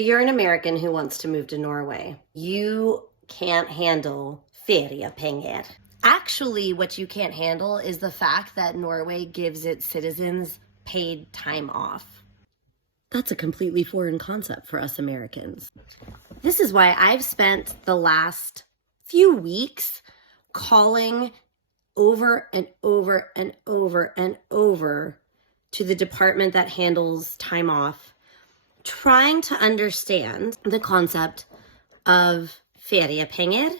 You're an American who wants to move to Norway. You can't handle feriepenger. Actually, what you can't handle is the fact that Norway gives its citizens paid time off. That's a completely foreign concept for us Americans. This is why I've spent the last few weeks calling over and over and over and over to the department that handles time off, trying to understand the concept of feriepenger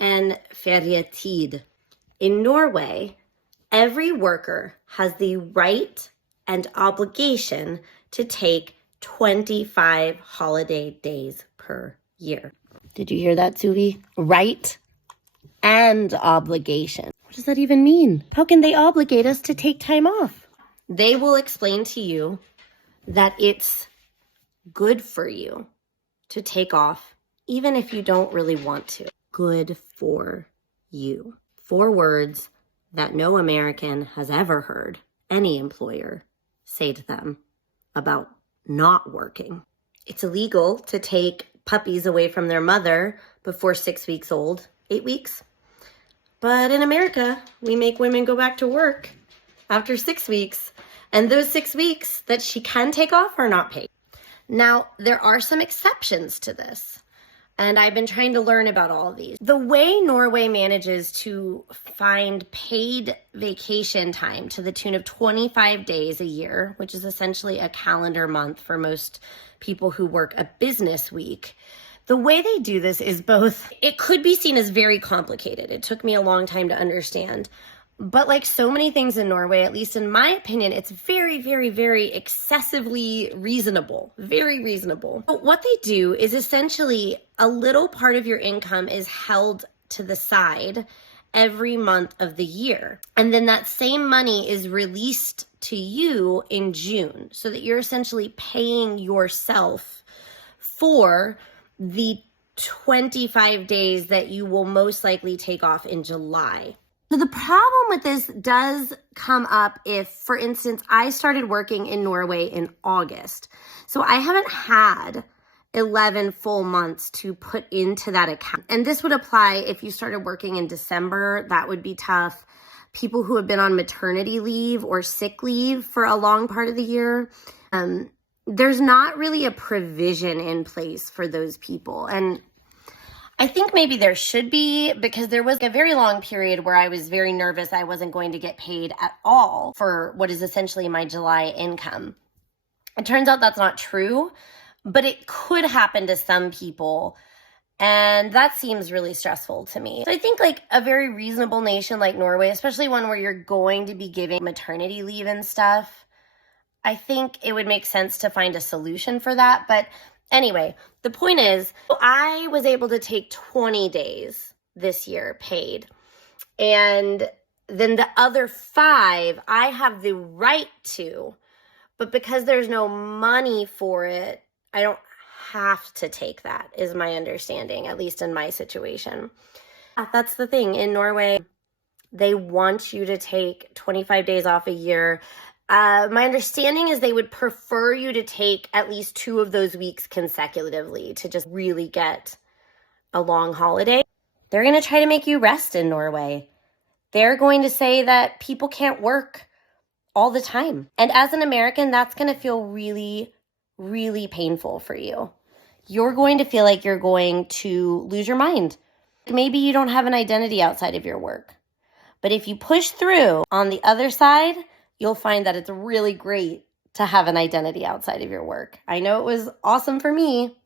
and ferietid. In Norway, every worker has the right and obligation to take 25 holiday days per year. Did you hear that, Suvi? Right and obligation. What does that even mean? How can they obligate us to take time off? They will explain to you that it's good for you to take off, even if you don't really want to. Good for you. 4 words that no American has ever heard any employer say to them about not working. It's illegal to take puppies away from their mother before 6 weeks old, 8 weeks. But in America, we make women go back to work after 6 weeks. And those 6 weeks that she can take off are not paid. Now, there are some exceptions to this, and I've been trying to learn about all of these. The way Norway manages to find paid vacation time to the tune of 25 days a year, which is essentially a calendar month for most people who work a business week, the way they do this is both, it could be seen as very complicated. It took me a long time to understand. But like so many things in Norway, at least in my opinion, it's very, very, very excessively reasonable, very reasonable. But what they do is essentially a little part of your income is held to the side every month of the year. And then that same money is released to you in June, so that you're essentially paying yourself for the 25 days that you will most likely take off in July. So the problem with this does come up if, for instance, I started working in Norway in August. So I haven't had 11 full months to put into that account. And this would apply if you started working in December. That would be tough. People who have been on maternity leave or sick leave for a long part of the year, there's not really a provision in place for those people. And I think maybe there should be, because there was a very long period where I was very nervous I wasn't going to get paid at all for what is essentially my July income. It turns out that's not true, but it could happen to some people, and that seems really stressful to me. So I think like a very reasonable nation like Norway, especially one where you're going to be giving maternity leave and stuff, I think it would make sense to find a solution for that. But anyway, the point is, I was able to take 20 days this year paid. And then the other 5, I have the right to. But because there's no money for it, I don't have to take that, is my understanding, at least in my situation. That's the thing. In Norway, they want you to take 25 days off a year. My understanding is they would prefer you to take at least 2 of those weeks consecutively to just really get a long holiday. They're going to try to make you rest in Norway. They're going to say that people can't work all the time. And as an American, that's going to feel really, really painful for you. You're going to feel like you're going to lose your mind. Maybe you don't have an identity outside of your work. But if you push through on the other side, you'll find that it's really great to have an identity outside of your work. I know it was awesome for me.